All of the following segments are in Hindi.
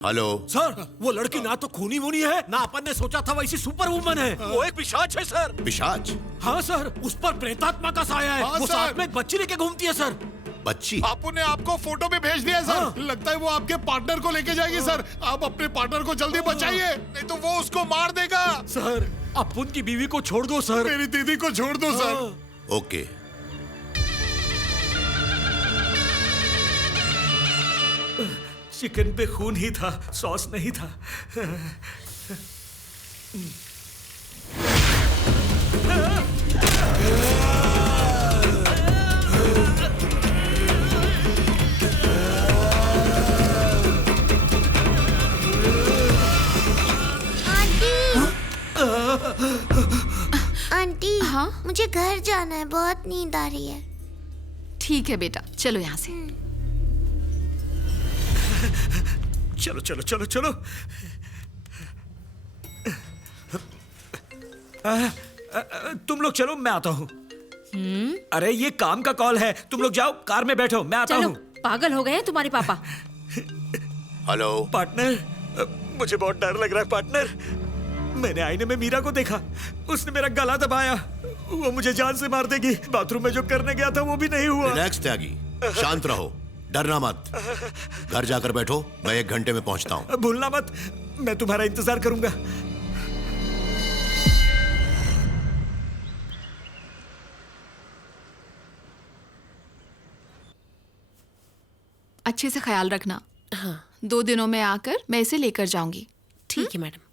हेलो सर, वो लड़की ना तो खूनी वूनी है, ना अपन ने सोचा था वैसी सुपर वुमन है। वो एक पिशाच है सर। पिशाच? हाँ सर, उस पर प्रेतात्मा का साया है। वो साथ में एक बच्ची लेके घूमती है सर। बच्ची? बापू ने आपको फोटो भी भेज दिया सर। हाँ। लगता है वो आपके पार्टनर को लेके जाएगी सर। आप अपने पार्टनर को जल्दी बचाइए, नहीं तो वो उसको मार देगा। सर, अपन की बीवी को छोड़ दो सर। मेरी दीदी को छोड़ दो सर। ओके। चिकन पे खून ही था, सॉस नहीं था। आंटी, हाँ? मुझे घर जाना है, बहुत नींद आ रही है। ठीक है बेटा, चलो यहाँ से। चलो चलो चलो चलो। तुम लोग चलो, मैं आता हूँ। अरे ये काम का कॉल है, तुम लोग जाओ, कार में बैठो, मैं आता चलो, हूँ। पागल हो गए हैं तुम्हारे पापा। हेलो पार्टनर, मुझे बहुत डर लग रहा है पार्टनर। मैंने आईने में मीरा को देखा, उसने मेरा गला दबाया। वो मुझे जान से मार देगी। बाथरूम में जो करने गया था वो भी नहीं हुआ। रिलैक्स त्यागी, शांत रहो, डरना मत। घर जाकर बैठो, मैं 1 घंटे में पहुंचता हूँ। भूलना मत, मैं तुम्हारा इंतजार करूंगा। अच्छे से ख्याल रखना। हाँ 2 दिनों में आकर मैं इसे लेकर जाऊंगी। ठीक है मैडम।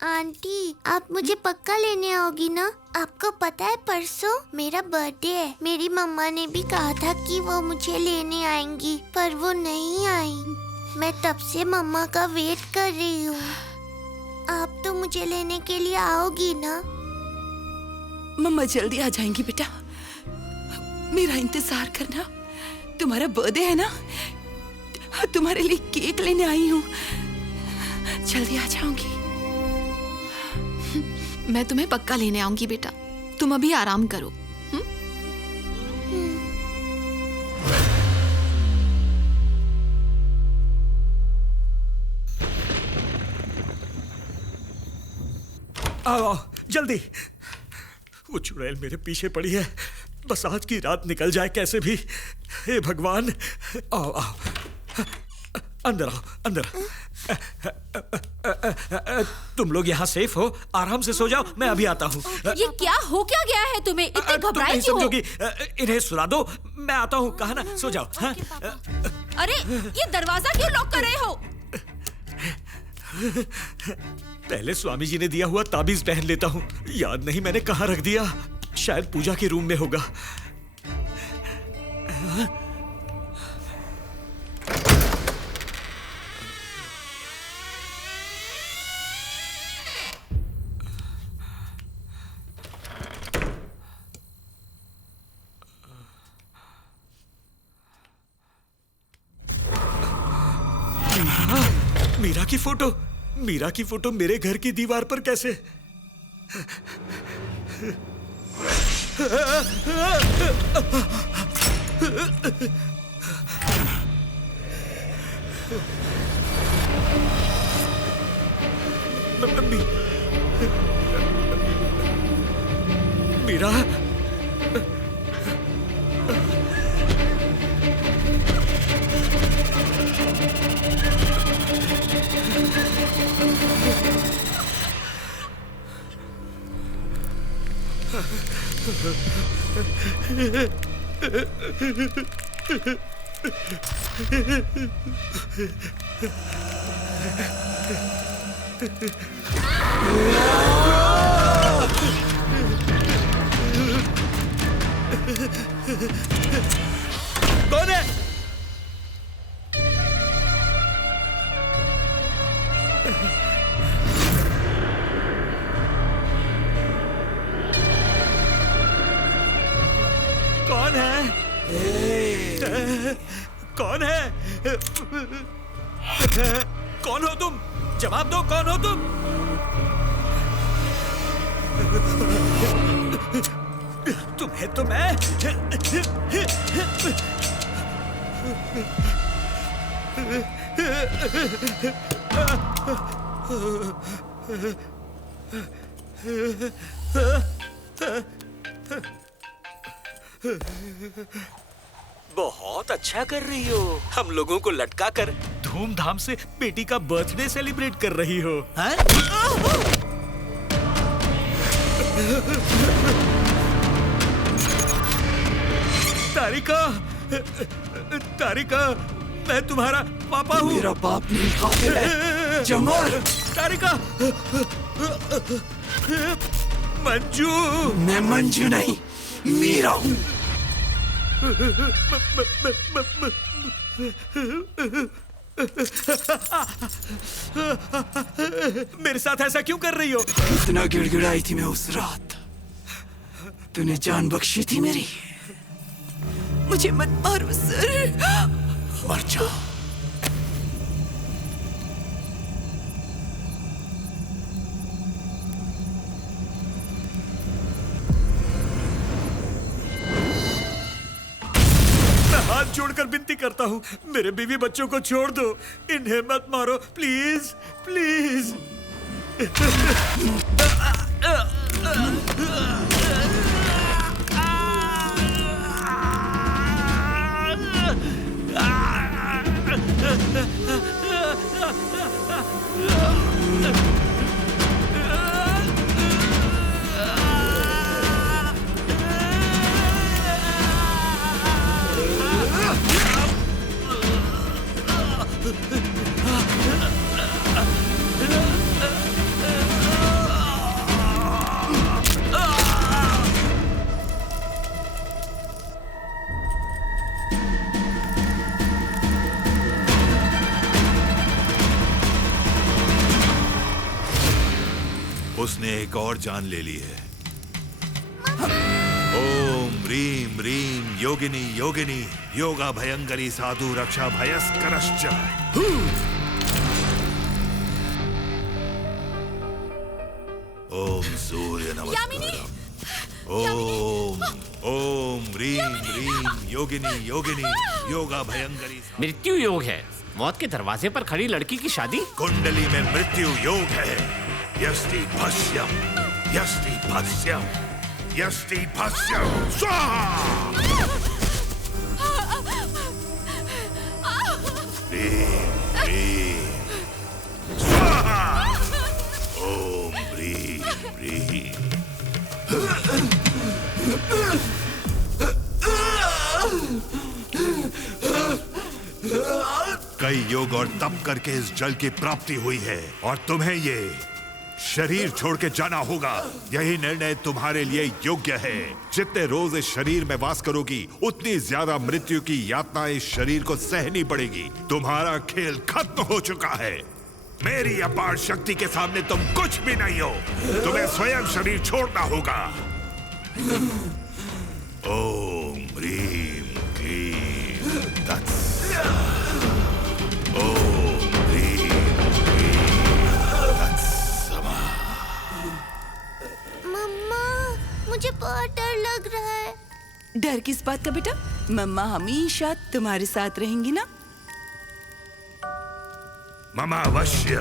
आंटी, आप मुझे पक्का लेने आओगी ना? आपको पता है परसों मेरा बर्थडे है। मेरी मम्मा ने भी कहा था कि वो मुझे लेने आएंगी, पर वो नहीं आई। मैं तब से मम्मा का वेट कर रही हूँ। आप तो मुझे लेने के लिए आओगी ना? मम्मा जल्दी आ जाएंगी बेटा, मेरा इंतजार करना। तुम्हारा बर्थडे है ना, तुम्हारे लिए केक लेने आई हूँ, जल्दी आ जाऊंगी। मैं तुम्हें पक्का लेने आऊंगी बेटा, तुम अभी आराम करो। आओ आओ जल्दी। वो चुड़ैल मेरे पीछे पड़ी है, बस आज की रात निकल जाए कैसे भी। हे भगवान, आओ आओ, अंदर आओ अंदर। तुम लोग यहाँ सेफ हो, आराम से सो जाओ, मैं अभी आता हूँ। ये क्या हो क्या गया है तुम्हें? इतने तुम घबराए नहीं क्यों हो? समझोगी, इन्हें सुला दो, मैं आता हूँ। कहा ना, सो जाओ। हाँ? अरे ये दरवाजा क्यों लॉक कर रहे हो? पहले स्वामी जी ने दिया हुआ ताबीज पहन लेता हूँ। याद नहीं मैंने कहाँ रख दिया, शायद पूजा के रूम में होगा। मीरा की फोटो, मीरा की फोटो मेरे घर की दीवार पर कैसे? मीरा, कौन है? कौन है? कौन है? कौन हो तुम? जवाब दो, कौन हो तुम? तुम्हें तो मैं बहुत अच्छा कर रही हो। हम लोगों को लटका कर धूमधाम से बेटी का बर्थडे सेलिब्रेट कर रही हो। तारिका, तारिका, मैं तुम्हारा पापा हूँ। मेरा बाप नहीं, कातिल है। जमाल। तारिका, मंजू। मैं मंजू नहीं, मीरा हूँ। मेरे साथ ऐसा क्यों कर रही हो? इतना गिड़गिड़ाई थी मैं उस रात, तूने जान बख्शी थी मेरी। मुझे मत मारो सर। मर जा। हाथ जोड़कर विनती करता हूँ, मेरे बीवी बच्चों को छोड़ दो, इन्हें मत मारो, प्लीज प्लीज। उसने एक और जान ले ली है। ओम ह्रीम ह्रीम योगिनी योगिनी योगा भयंकरी साधु रक्षा भयस्करश्च। ओम सूर्य नमस्कारम। ओम ओम ह्रीम ह्रीम योगिनी योगिनी योगा भयंकरी। मृत्यु योग है, मौत के दरवाजे पर खड़ी लड़की की शादी। कुंडली में मृत्यु योग है। यस्ति भस्यम, यस्ति भस्यम, यस्ति भस्यम स्वाहा। ह्रीम ह्रीम स्वाहा। ओम ह्रीम ह्रीम। कई योग और तप करके इस जल की प्राप्ति हुई है और तुम्हें ये शरीर छोड़ के जाना होगा। यही निर्णय तुम्हारे लिए योग्य है। जितने रोज इस शरीर में वास करोगी उतनी ज्यादा मृत्यु की यातना इस शरीर को सहनी पड़ेगी। तुम्हारा खेल खत्म हो चुका है। मेरी अपार शक्ति के सामने तुम कुछ भी नहीं हो। तुम्हें स्वयं शरीर छोड़ना होगा। ओम ह्रीम क्लीम तत्स। ओम ह्रीम क्लीम तत्स। मम्मा, मुझे बहुत डर लग रहा है। डर किस बात का बेटा? मम्मा हमेशा तुम्हारे साथ रहेंगी ना। ममावश्य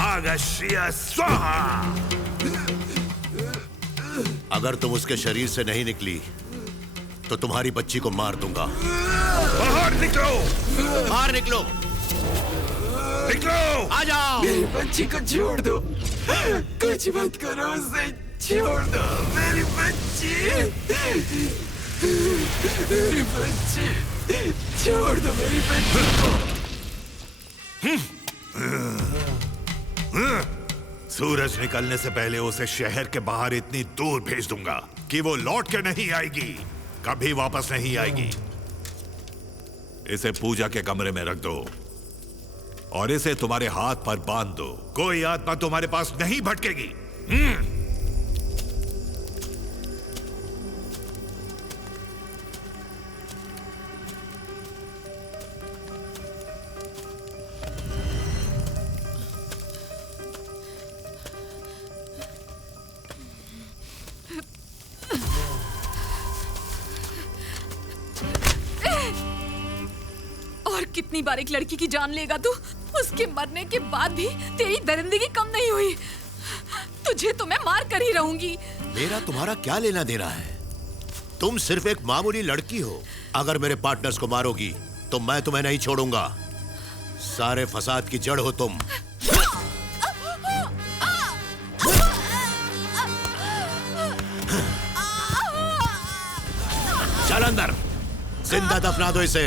आगश्य स्वाहा। अगर तुम उसके शरीर से नहीं निकली तो तुम्हारी बच्ची को मार दूंगा। बाहर निकलो, बाहर निकलो, निकलो, आ जाओ। मेरी बच्ची को छोड़ दो, कुछ मत करो, उसे छोड़ दो। मेरी बच्ची, मेरी बच्ची, छोड़ दो मेरी बच्ची को। सूरज निकलने से पहले उसे शहर के बाहर इतनी दूर भेज दूंगा कि वो लौट के नहीं आएगी, कभी वापस नहीं आएगी। इसे पूजा के कमरे में रख दो और इसे तुम्हारे हाथ पर बांध दो। कोई आत्मा तुम्हारे पास नहीं भटकेगी। और कितनी बार एक लड़की की जान लेगा तू? उसके मरने के बाद भी तेरी दरिंदगी कम नहीं हुई। तुझे तो मैं मार कर ही रहूंगी। मेरा तुम्हारा क्या लेना देना है? तुम सिर्फ एक मामूली लड़की हो। अगर मेरे पार्टनर्स को मारोगी तो मैं तुम्हें नहीं छोड़ूंगा। सारे फसाद की जड़ हो तुम। चल अंदर, जिंदा दफना दो इसे।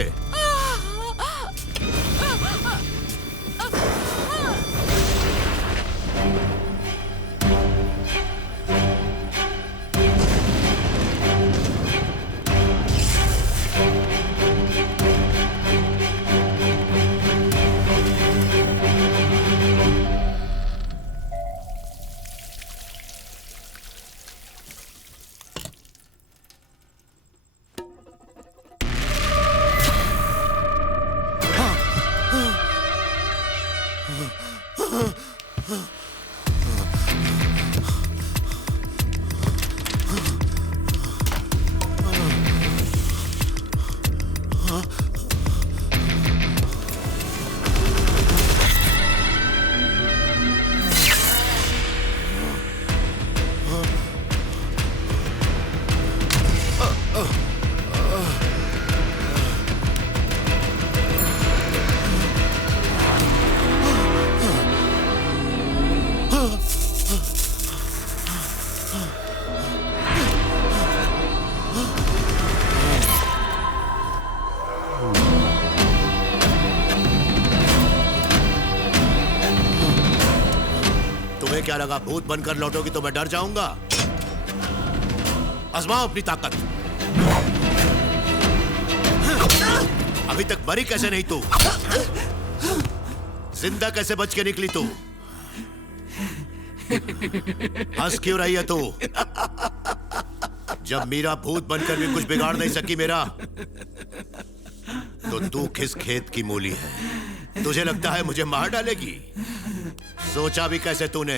क्या लगा भूत बनकर लौटोगी तो मैं डर जाऊंगा? आजमाओ अपनी ताकत। अभी तक मरी कैसे नहीं तू? जिंदा कैसे बच के निकली तू? हंस क्यों रही है तू? जब मीरा भूत बनकर भी कुछ बिगाड़ नहीं सकी मेरा, तो तू किस खेत की मूली है? तुझे लगता है मुझे मार डालेगी? सोचा भी कैसे तूने?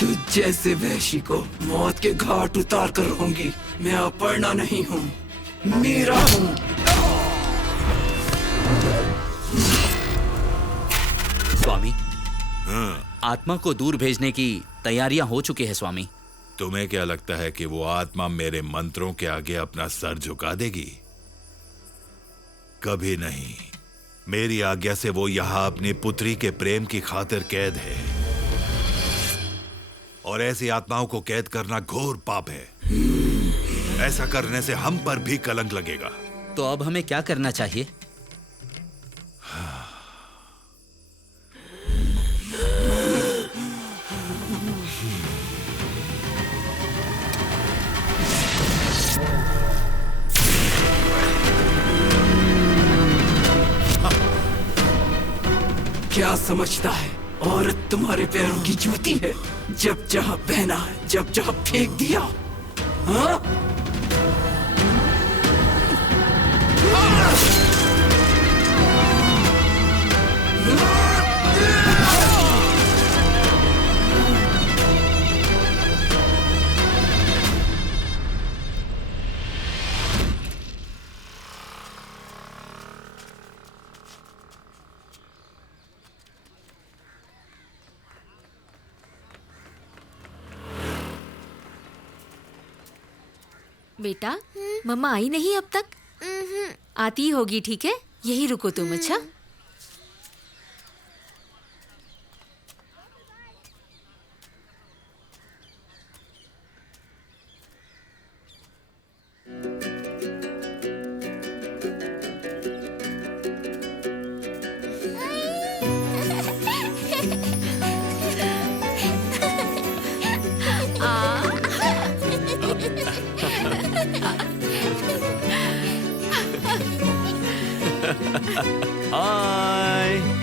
तू जैसे वहशी को मौत के घाट उतार कर रहूंगी। मैं अपर्णा नहीं हूँ, मीरा हूँ। स्वामी, आत्मा को दूर भेजने की तैयारियां हो चुकी है स्वामी। तुम्हें क्या लगता है कि वो आत्मा मेरे मंत्रों के आगे अपना सर झुका देगी? कभी नहीं। मेरी आज्ञा से वो यहां अपनी पुत्री के प्रेम की खातिर कैद है, और ऐसी आत्माओं को कैद करना घोर पाप है। ऐसा करने से हम पर भी कलंक लगेगा। तो अब हमें क्या करना चाहिए? क्या समझता है औरत तुम्हारे पैरों की जूती है? जब जहां पहना है, जब जहां फेंक दिया। हाँ? बेटा, मम्मा आई नहीं अब तक? आती होगी, ठीक है? यही रुको तुम। अच्छा, हाय।